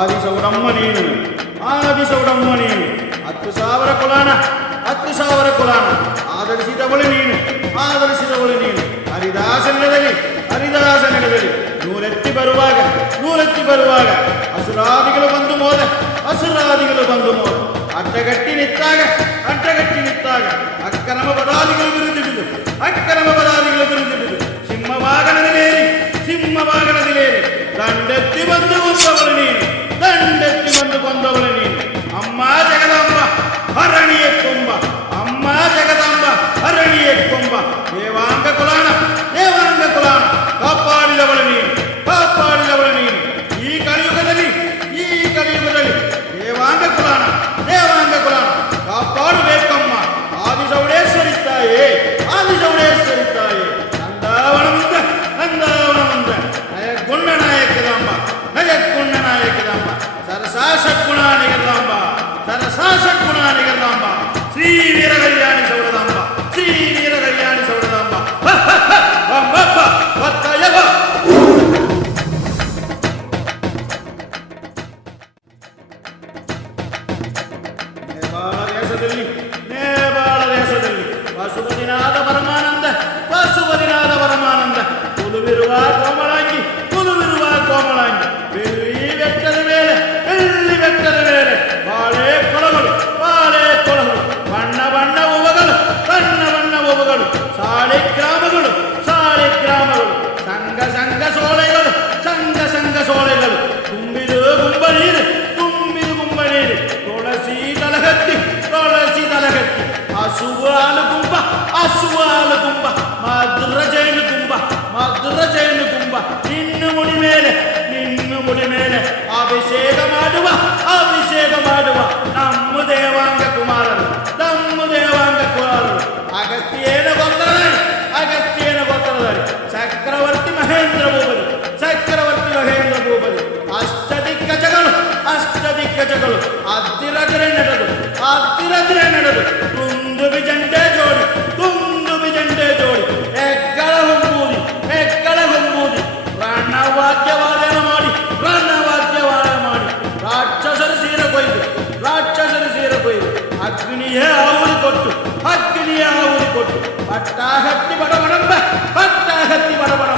ಆದಿಸೌಡಮ್ಮ ನೀನು, ಆದಿಸೌಡಮ್ಮ ನೀನು. 10,000 ಕುಲಾನ, 10,000 ಕುಲಾನ ಆಧರಿಸಿದವಳು ನೀನು, ಆಧರಿಸಿದವಳು ನೀನು. ಹರಿದಾಸನದಲ್ಲಿ, ಹರಿದಾಸನದಲ್ಲಿ ನೂರೆತ್ತಿ ಬರುವಾಗ, ನೂರೆತ್ತಿ ಬರುವಾಗ ಅಸುರಾದಿಗಳು ಬಂದು ಮೋದ, ಅಸುರಾದಿಗಳು ಬಂದು ಮೋದ. ಅಡ್ಡಗಟ್ಟಿ ನಿಂತಾಗ, ಅಡ್ಡಗಟ್ಟಿ ನಿಂತಾಗ ಅಕ್ರಮ ಪದಾದಿಗಳು ಬಿರುದಿಡಿದು, ಅಕ್ರಮ ಪದಾದಿಗಳು ಬಿರುದಿಡಿದು ಸಿಂಹವಾಗಣದಲ್ಲೇರಿ, ಸಿಂಹವಾಗಣದಲ್ಲೇರಿ ದಂಡೆತ್ತಿ ಬಂದು ಕೊಂದವಳು ನೀನು, ದಂಡೆತ್ತಿ ಬಂದು ಕೊಂದವಳು ನೀನು. ಅಮ್ಮ ಜಗದಾಂಬ ಹರಣಿಯ ಕೊಂಬ, ಅಮ್ಮ ಜಗದಾಂಬ ಹರಣಿಯ ಕೊಂಬ. ದೇವಾಂಗ ಕುಲಾನ, ದೇವಾಂಗ ಕುಲಾನ ಕಾಪಾಡಿದವಳು ನೀನು, ಕಾಪಾಡಿದವಳು ನೀನು. ಈ ಕಲಿಯುಗದಲ್ಲಿ, ಈ ಕಲಿಯುಗದಲ್ಲಿ ದೇವಾಂಗ ಕುಲಾನ, ದೇವಾಂಗ ಕುಲಾನ ಕಾಪಾಡಬೇಕಮ್ಮ. ಆದಿಸೌಡೇಶ್ವರಿ ತಾಯೇ, ಆದಿಸೌಡೇಶ್ವರಿ ತಾಯೇ. ನಂದಾವನ ಮುಂದೆ, ನಂದಾವನ ಮುಂದೆ ನಯಗುಣ ನಾಯಕದಾಂಬ, ನಯಗುಣ ನಾಯಕದಾಂಬ. ಸರಸಾಸಗುಣ ನಿಗದಾಂಬ, ಸರಸಾಸಗುಣ ನಿಗದಾಂಬ. ಶ್ರೀ ವೀರ ಕಲ್ಯಾಣಿ ಸೌಡದಾಂಬ, ಶ್ರೀ ವೀರ ಕಲ್ಯಾಣಿ ಸೌಡದಾಂಬ. ಒತ್ತಾಯವ ನೇಪಾಳ ದೇಶದಲ್ಲಿ, ನೇಪಾಳ ದೇಶದಲ್ಲಿ ಪಶುಪತಿನಾದ ಪರಮಾನಂದ, ಪಶುಪತಿನಾದ ಪರಮಾನಂದ. ಕುಲುವಿರುವ ಕೋಮಳಾಂಗಿ, ಕುಲುವಿರುವ ಕೋಮಳಾಂಗಿ. ಬೆಳ್ಳಿ ಬೆಟ್ಟದ ಮೇಲೆ, ಬೆಳ್ಳಿ ಬೆಟ್ಟದ ಮೇಲೆ ಬಾಳೆ ಕೊಳಗಳು, ಬಾಳೆ ಕೊಳಗಳು. ಬಣ್ಣ ಬಣ್ಣ ಹೂವುಗಳು, ಬಣ್ಣ ಬಣ್ಣ ಹೂವುಗಳು. ಸಾಳಿ ಗ್ರಾಮಗಳು, ಸಾಳಿ ಗ್ರಾಮಗಳು. ಸಂಘ ಸಂಘ ಸೋಳೆಗಳು, ಸಂಘ ಸಂಘ ಸೋಳೆಗಳು. ತುಂಬಿದು ಗುಂಬ ನೀರು, ತುಂಬಿದು ಗುಂಬ ನೀರು. ತುಳಸಿ ತಲಗತ್ತಿ, ತುಳಸಿ ತಲಗತ್ತಿ. ಹಸುವ ಹಾಲು ಗುಂಬ, ಹಸುವ ಹಾಲು ಗುಂಬ. ಮಧುರ ಜೈನು ಗುಂಬ, ಮಧುರ ಜೈನು ಗುಂಬ. ನಿನ್ನು ಮುಡಿ ಮೇಲೆ, ನಿನ್ನು ಮುಡಿ ಮೇಲೆ ಅಭಿಷೇಕ ಮಾಡುವ, ಅಭಿಷೇಕ ಮಾಡುವ ನಮ್ಮ ದೇವಾಂಗ ಕುಮಾರರು, ನಮ್ಮ ದೇವಾಂಗ ಕುಮಾರರು. ಅಗಸ್ತ್ಯೇನ ಗೋತ್ರದಲ್ಲಿ, ಅಗಸ್ತ್ಯೇನ ಗೋತ್ರದಲ್ಲಿ ಚಕ್ರವರ್ತಿ ಮಹೇಂದ್ರ ಭೂಪತಿ, ಚಕ್ರವರ್ತಿ ಮಹೇಂದ್ರ ಭೂಪತಿ. ಅಷ್ಟದಿಗ್ಗಜಗಳು, ಅಷ್ಟದಿಗ್ಗಜಗಳು ಹತ್ತಿರದಿರೆ ನಡೆದು, ಹತ್ತಿರದಿರೆ ನಡೆದು. ತುಂದು ಬಿಜಂಡೆ ಜೋಡಿ, ತುಂದು ಬಿಜಂಡೆ ಜೋಡಿ. ಹೆಗ್ಗಳ ಹೊಂಬೂದಿ, ಹೆಗ್ಗಳ ಹೊಂಬೂದಿ. ರಣವಾದ್ಯವಾದನ ಮಾಡಿ, ರಣವಾದ್ಯವಾದ ಮಾಡಿ. ರಾಕ್ಷಸರು ಸೀರ ಕೊಯ್ದು, ರಾಕ್ಷಸರು ಸೀರ ಕೊಯ್ದು. ಅಗ್ನಿಯೇ ಆಹುತಿ ಕೊಟ್ಟು, ಅಗ್ನಿಯೇ ಆಹುತಿ ಕೊಟ್ಟು. ಪಟ್ಟ ಹತ್ತಿ ಬಡಬಡಂಬ, ಪಟ್ಟ ಹತ್ತಿ ಬಡಬಡ